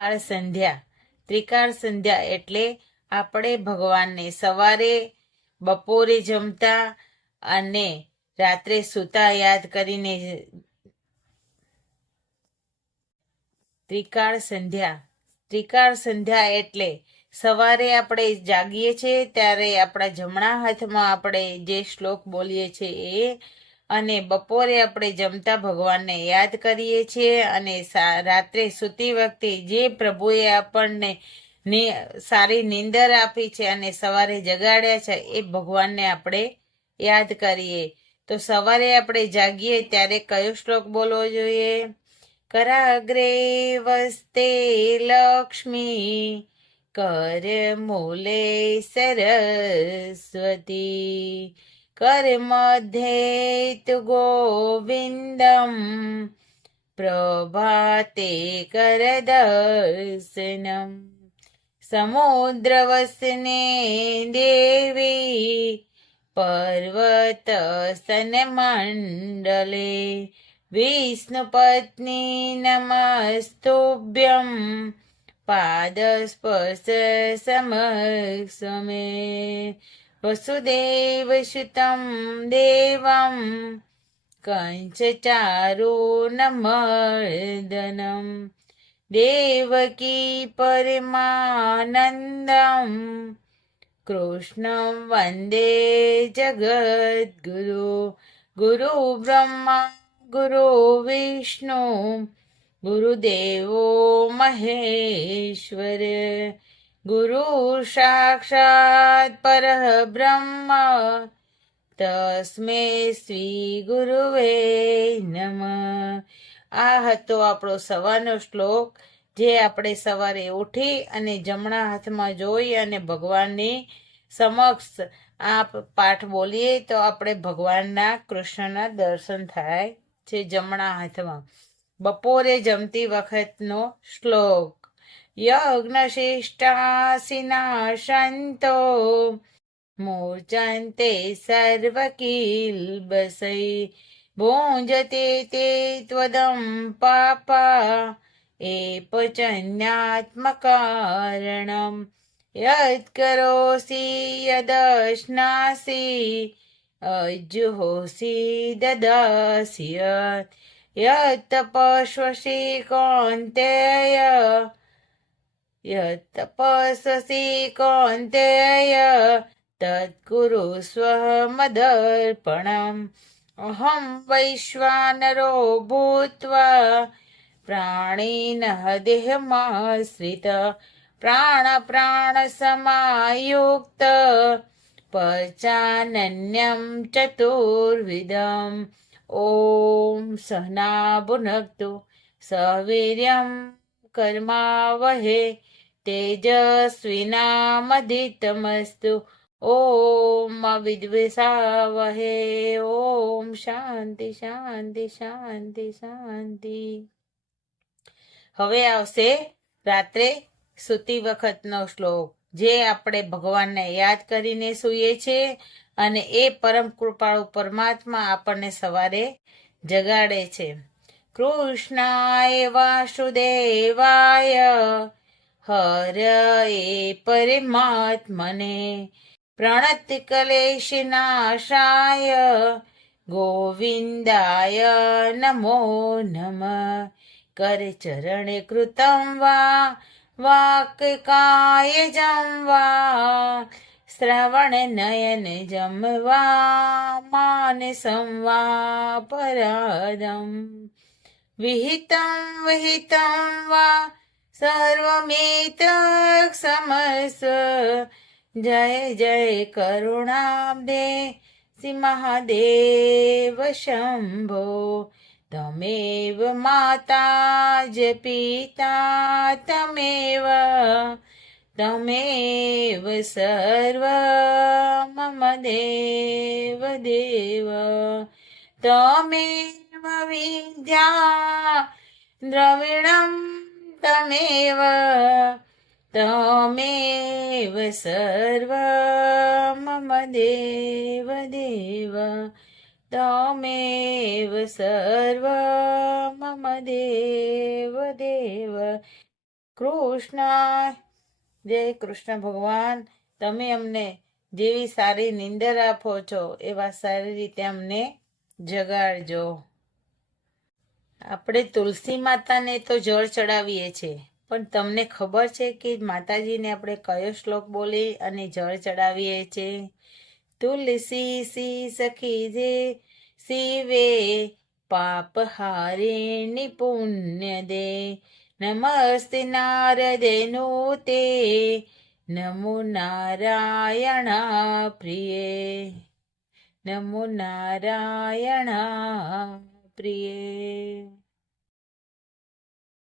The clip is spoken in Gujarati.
ત્રિકાળ સંધ્યા. ત્રિકાળ સંધ્યા એટલે આપણે ભગવાનને સવારે, બપોરે જમતા અને રાત્રે સૂતા યાદ કરીને ત્રિકાળ સંધ્યા. ત્રિકાળ સંધ્યા એટલે સવારે આપણે જાગીએ છીએ ત્યારે આપણા જમણા હાથમાં આપણે જે શ્લોક બોલીએ છીએ એ, અને બપોરે આપણે જમતા ભગવાનને યાદ કરીએ છીએ, અને રાત્રે સૂતી વખતે જે પ્રભુએ આપણને સારી નીંદર આપી છે અને સવારે જગાડ્યા છે એ ભગવાનને આપણે યાદ કરીએ. તો સવારે આપણે જાગીએ ત્યારે કયો શ્લોક બોલવો જોઈએ? कराग्रे वस्ते लक्ष्मी करमूले सरस्वती करमध्ये तु गोविन्दं प्रभाते करदर्शनम् समुद्रवसने देवी पर्वतस्तनमण्डले विष्णुपत्नी नमस्तुभ्यं पादस्पर्श समक्षमे वसुदेवसुतं देवं कंसचारूणमर्दनं देवकी परमानन्दं कृष्णं वन्दे जगद्गुरु गुरु ब्रह्मा गुरु विष्णु गुरुदेवो महेश्वर गुरु साक्षात् परः ब्रह्म तस्मै श्री गुरुवे नमः. આ હતો આપણો સવારનો શ્લોક, જે આપણે સવારે ઉઠી અને જમણા હાથમાં જોઈ અને ભગવાનની સમક્ષ આ પાઠ બોલીએ તો આપણે ભગવાનના કૃષ્ણના દર્શન થાય છે જમણા હાથમાં. બપોરે જમતી વખતનો શ્લોક. યજ્ઞશિષ્ટાસિના સંતો મૂર્છન્તે સર્વકિલ્બસૈ ભુંજતે તે ત્વદં પાપા એપચન્યાત્મકારણમ યદ કરોસી યદશ્નાસી અજ્જુહોસી દદાસ્ય યદ તપસ્વસી કૌન્તેય તત્કુરુસ્વ મદર્પણમ અહં વૈશ્વાનરો ભૂત્વા પ્રાણિનઃ દેહમાશ્રિત પ્રાણ સમાયુક્ત પચાનન્યમ ચતુર્વિધમ. ઓમ સહના ભુનક્તુ સવીર્યં કર્માવહે તેજસ્વિનામધિતમસ્તુ ઓમ વિદ્વિષાવહે. ઓમ શાંતિ શાંતિ શાંતિ શાંતિ. હવે આવશે રાત્રે સૂતી વખતનો શ્લોક, જે આપણે ભગવાનને યાદ કરીને સૂઈએ છીએ અને એ પરમ કૃપાળુ પરમાત્મા આપણને સવારે જગાડે છે. કૃષ્ણાય વાસુદેવાય હરએ પરમાત્મને પ્રણત ક્લેશનાશાય ગોવિંદાય નમો નમઃ. કરચરણે કૃતં વા વાક કાયજં વા શ્રવણ નયન જમવા માનસં વા પરાદમ વિહિतं વિહિतं વા સર્વમેતત્ સમસ્વ. જય જય કરુણાબ્દે શ્રી મહાદેવ શંભો. તમેવ માતા જ પિતા તમેવ તમેવ સર્વ મમ દેવ દેવ. તમેવ વિદ્યા દ્રવિણં તમેવ તમેવ સર્વ મમ દેવ દેવ. તમેવ સર્વ મમ દેવ દેવ. કૃષ્ણ. જય કૃષ્ણ ભગવાન. તમે અમને જેવી સારી નીંદર આપો છો એવા સારી રીતે અમને જગાડજો. આપણે તુલસી માતાને તો જળ ચડાવીએ છીએ, પણ તમને ખબર છે કે માતાજીને આપણે કયો શ્લોક બોલી અને જળ ચડાવીએ છીએ? તુલસી સી સખી જે શિવે પાપ હારે નિપુણ્ય દે નમસ્તે નારદેનુતે નમો નારાયણ પ્રિયે નમો નારાયણ પ્રિયે.